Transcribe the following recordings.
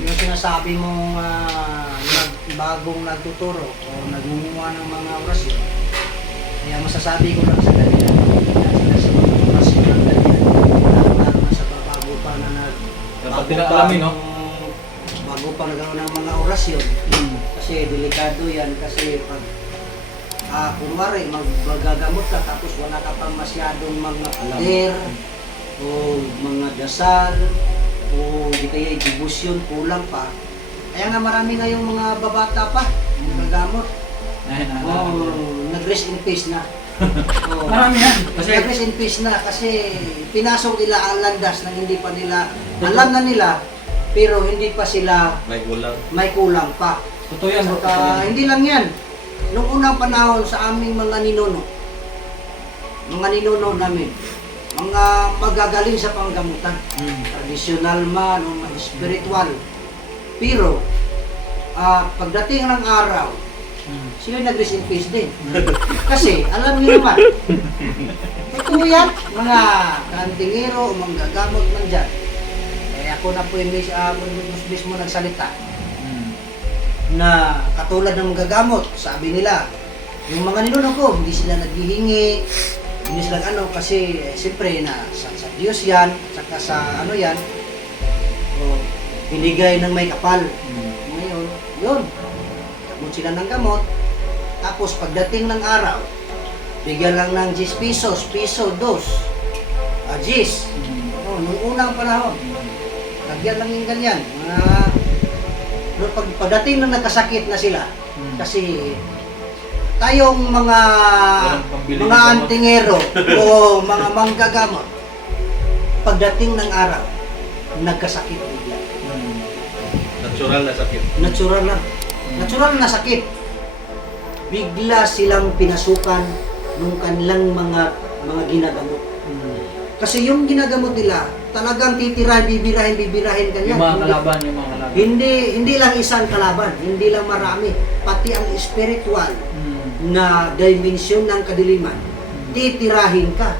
Yung sinasabi mong bagong nagtuturo o nagmumuha ng mga orasyon, kaya masasabi ko lang sa kanila, sila sa mga orasyon ng ganyan, lalo na sa bago pa na dapat pinakalamin, no? Bago pa nagkaroon ng mga orasyon. Kasi delikado yan, kasi pag kunwari magagamot ka tapos wala ka pang masyadong mga pader o mga dasal o di kaya debosyon, kulang pa. Kaya nga marami na yung mga babata pa nagagamot. Nag-rest in peace na. Marami yan. Nag-rest in peace na kasi pinasok nila ang landas na hindi pa nila, alam na nila, pero hindi pa sila may kulang pa. Totoo yan. Saka, hindi lang yan. Noong unang panahon sa aming mga ninuno namin, mga magagaling sa panggamutan, tradisyonal man o spiritual. Pero, pagdating ng araw, sila nag-rest in peace din. Kasi, alam niyo naman, totoo yan, mga kantingero o mga gagamot man dyan. Ako na po yung mismo nagsalita. Na katulad ng gagamot, sabi nila, yung mga ninuno ko, hindi sila naghihingi, hindi sila kasi siyempre na sa Diyos yan, saka sa yan, binigay ng may kapal. Ngayon, yun, gamot sila ng gamot, tapos pagdating ng araw, bigyan lang ng 10 pesos, piso, 2, 10. Nung unang panahon, lagyan lang yung ganyan, pagdating na nagkasakit na sila, kasi tayong mga antingero o mga manggagamot, pagdating ng araw, nagkasakit bigla. Natural na sakit. Natural na sakit. Bigla silang pinasukan ng kanilang mga ginagamot. Kasi yung ginagamot nila, talagang titirahin, bibirahin kanyan. Yung mga kalaban. Hindi lang isang kalaban, hindi lang marami, pati ang spiritual na dimension ng kadiliman, titirahin ka.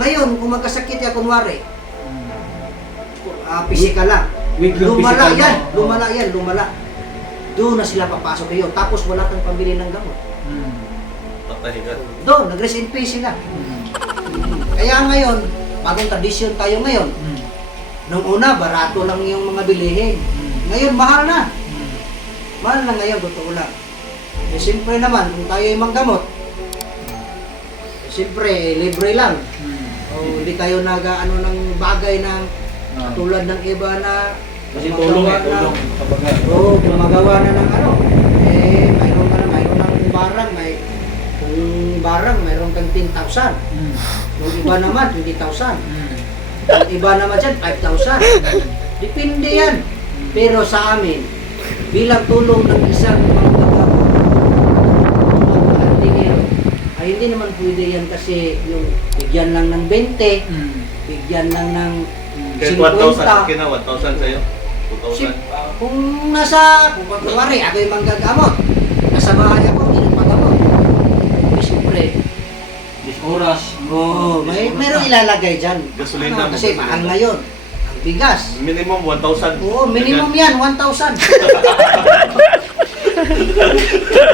Ngayon, kung magkasakit ya kunwari, physical lang, lumala yan. Doon na sila papasok kayo, tapos wala kang pambili ng gamot. Patay ka. Doon, nag-rest in peace sila. Kaya ngayon, bagong tradisyon tayo ngayon. Nung una, barato lang yung mga bilihin. Ngayon, mahal na. Mahal na ngayon, totoo lang. Eh, siyempre naman, kung tayo ay manggamot, siyempre, libre lang. O, hindi tayo ng bagay na tulad ng iba na kasi tulong. Oo, gumagawa na ng mayroon ng barang, kung barang, mayroon kang 10,000. Yung iba naman, 20,000. Yung iba naman dyan, 5,000. Depende yan. Pero sa amin, bilang tulong ng isang ay hindi naman pwede yan kasi yung bigyan lang ng 20, bigyan lang ng 50. Kahit 1,000, 1,000 sa'yo? 2,000? Kung kunwari, ako yung manggagamot, nasa bahay ako, hindi nagpagamot. Siyempre, oras. Mayroong ilalagay dyan. Gasolina. Kasi mahal ngayon. Ang bigas. Minimum 1,000. Oo, minimum yan, 1,000.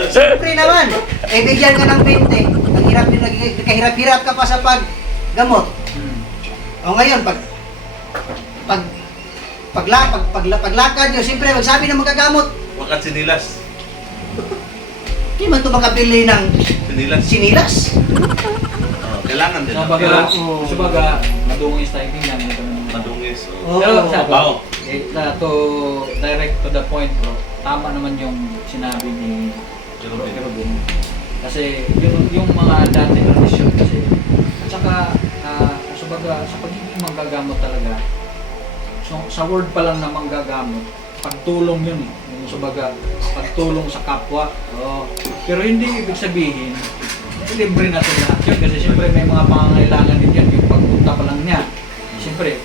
Siyempre naman, bigyan ka ng 20. Kahirap-hirap ka pa sa paggamot. O ngayon, paglakad nyo, siyempre magsabi ng magagamot. Wakat sinilas. Hindi man ito makabili ng sinilas. Kailangan din. Sabaga, madungis tayo tingnan. Madungis. Pero Babaw. to direct to the point, bro, tama naman yung sinabi ni Robin. Kasi yung mga dati tradisyon kasi, at saka sabaga, sa pagiging manggagamot talaga, so, sa word pa lang na manggagamot, pagtulong yun eh. Yung sabaga, pagtulong sa kapwa. Pero hindi ibig sabihin, libre natin lahat yun kasi siyempre may mga pangangailangan din yan. Yung pagpunta pa lang niya, siyempre,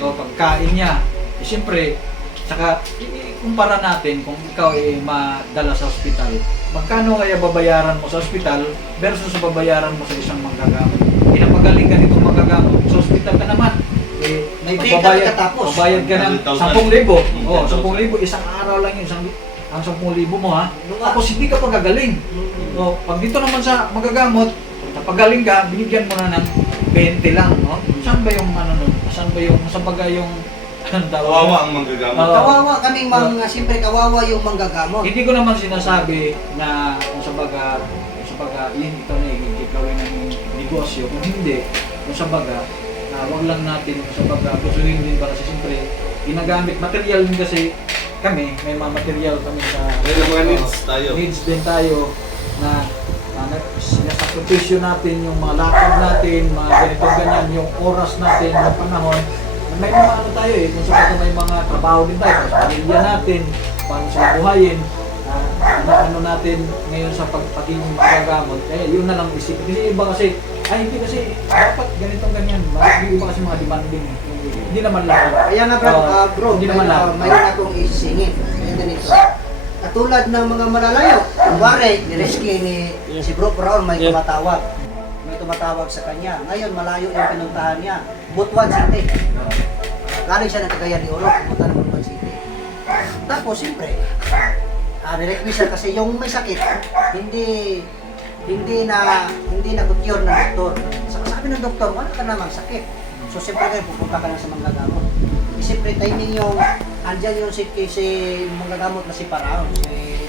pagkain niya, siyempre, saka ikumpara natin kung ikaw ay madala sa ospital, magkano kaya babayaran mo sa ospital versus sa babayaran mo sa isang manggagamot. Pinapagaling ka nitong manggagamot, sa ospital ka naman, eh, May break ka pagkatapos. Magbabayad ka ng 100,000. 10,000. Oh, 10,000, isang araw lang yun, ang 10,000 mo ha. Tapos hindi ka pa gagaling. So, pag dito naman sa magagamot, napagaling ka, binigyan mo na ng 20 lang, no? Saan ba yung ano nun? Saan ba yung anong tawag? Kawawa ang manggagamot. Oo. Kawawa kaming siyempre kawawa yung manggagamot. Hindi ko naman sinasabi na kung sa baga yun ito na gawin ng negosyo. Kung hindi, kung sa baga, wag lang natin kung sa baga, gustuhin din para sa siyempre, ginagamit, material din kasi kami, may mga material kami sa May mga needs tayo. needs din tayo na sinasakripisyo natin yung mga lakad natin, mga ganito ganyan, yung oras natin, yung panahon. May mga ano tayo eh, kung sa may mga trabaho din tayo, sa pamilya natin, paano sila buhayin, ano natin ngayon sa pagiging magagamot. Kaya yun na lang isipin. Kasi iba kasi, hindi kasi dapat ganitong ganyan. Yung iba kasi mga demanding. Hindi naman lahat. Kaya nga bro, hindi naman lahat. mayroon akong isisingit. Yan ganito. Katulad ng mga malalayo, kuwari, nirescue ni si Bro Brown, may tumatawag. May tumatawag sa kanya. Ngayon, malayo yung pinuntahan niya. Butuan City. Galing siya ng Cagayan de Oro, pumunta ng Butuan City. Tapos, siyempre, nirequest siya kasi yung may sakit, hindi na cure ng doktor. Sabi ng doktor, wala ka namang sakit. So, siyempre kayo, pupunta ka lang sa manggagamot. Siyempre, timing yung, andyan yung si manggagamot na si Paraon, si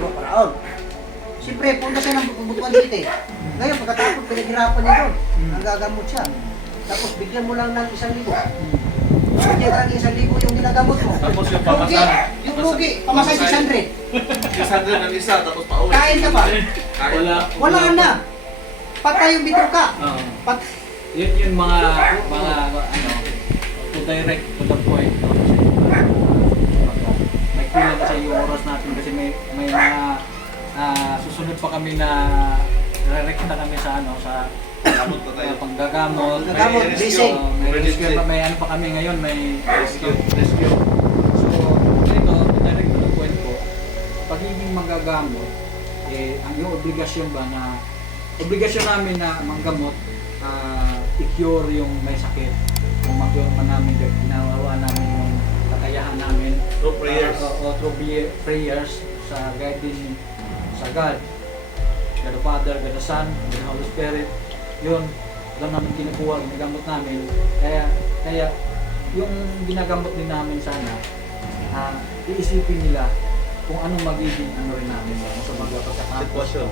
Bro Paraon. Siyempre, punta siya ng Butuan City. Ngayon, pagkatapos, pinaghirapan niya doon. Nanggagamot siya. Tapos, bigyan mo lang ng 1,000. Bigyan ka ng 1,000 yung ginagamot mo. Tapos yung Rugi, pamasahe. yung rugi, pamasahe 600. 600 ang isa, tapos pauwi. Kain ka ba? Kain. Wala na. Patay yung bituka. Oo. Patay. Yun yung mga ano, to direct to the point. No? Kasi may kulang kasi yung oras natin kasi may mga susunod pa kami na re-recta kami sa ano sa Gamot pa tayo. panggagamot. Panggagamot, May busy. May rescue pa, may ano pa kami ngayon, may rescue. So, ito, direct to the point ko, pagiging manggagamot, ang yung obligasyon ba na, obligasyon namin na manggamot, i-cure yung may sakit. Kung mag-cure man namin, ginawa namin yung kakayahan namin. Through prayers. Through prayers sa guiding sa God. God the Father, God the Son, God the Holy Spirit. Yun, alam namin kinukuha, ginagamot namin. Kaya yung ginagamot din namin sana, iisipin nila kung anong magiging ano rin namin sa mga sitwasyon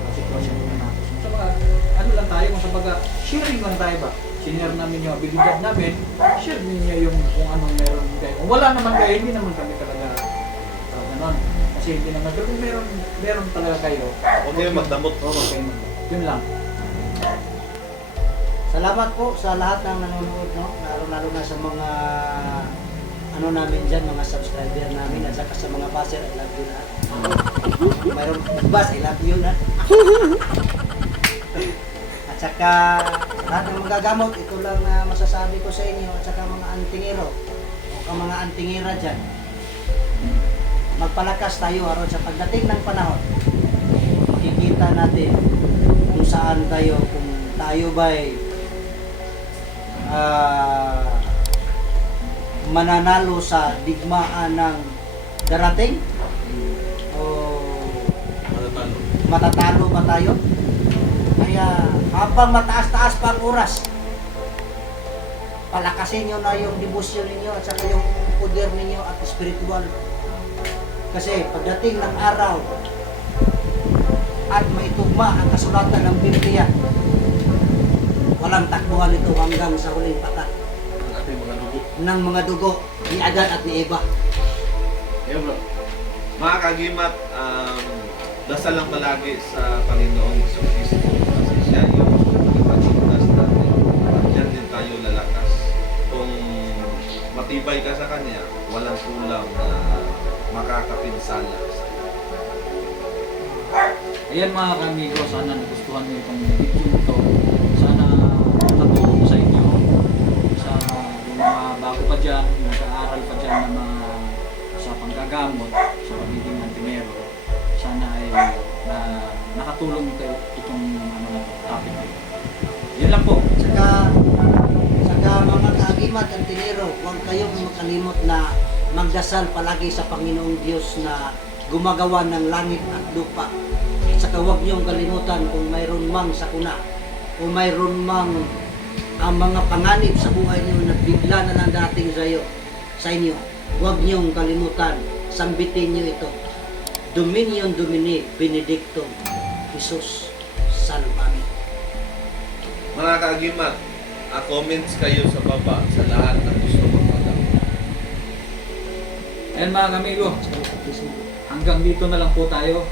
natin. Sa mga, ano lang tayo, kung sa mga sharing lang tayo ba? Sinare namin yung abilidad namin, share niyo yung kung anong meron kayo. Kung wala naman kayo, hindi naman kami talaga ganon. Kasi hindi naman, pero kung meron talaga kayo, Huwag kayo magdamot. Yun lang. Salamat po sa lahat ng nanonood, no? Lalo na sa mga ano namin dyan, mga subscriber namin at saka sa mga baser, I love you lahat. Mayroong bus, I love you lahat. At saka sa lahat ng magagamot, ito lang na masasabi ko sa inyo at saka mga antingero o mga antingera dyan. Magpalakas tayo aron sa pagdating ng panahon. Makikita natin kung saan tayo, kung tayo ba'y mananalo sa digmaan ng darating o matatalo ba tayo? Kaya habang mataas-taas pa ang oras, palakasin nyo na yung debosyon ninyo at saka yung poder ninyo at spiritual. Kasi pagdating ng araw at maitugma ang kasulatan ng Biblia, walang takbuhan ito hanggang sa huling patak Ang ating mga dugo. ng mga dugo ni Adan at ni Eva. Yeah, bro. Mga kagimat, dasal lang palagi sa Panginoong Kristo kasi siya yung ipagligtas natin. At yan din tayo lalakas. Kung matibay ka sa Kanya, walang kulang na makakapinsala sa iyo. Ayan mga kamigo, sana nagustuhan niyo itong video ito. Sana natulong sa inyo sa yung mga bago pa dyan, nag-aaral pa dyan na mga sa panggagamot, sa pagiging antimero. Sana ay nakatulong ito itong ano, topic nito. Yun lang po. Saka mga kaagimat, antinero, huwag kayong makalimot na magdasal palagi sa Panginoong Diyos na gumagawa ng langit at lupa. At saka huwag niyong kalimutan kung mayroon mang sakuna o mayroon mang ang mga panganib sa buhay niyo na bigla na lang dating sa inyo. Huwag niyong kalimutan, sambitin niyo ito. Dominion Domini Benedictum, Jesus Salvami. Mga kaagimat, comments kayo sa baba sa lahat ng gusto magpadala. Ayan mga kamigo, hanggang dito na lang po tayo.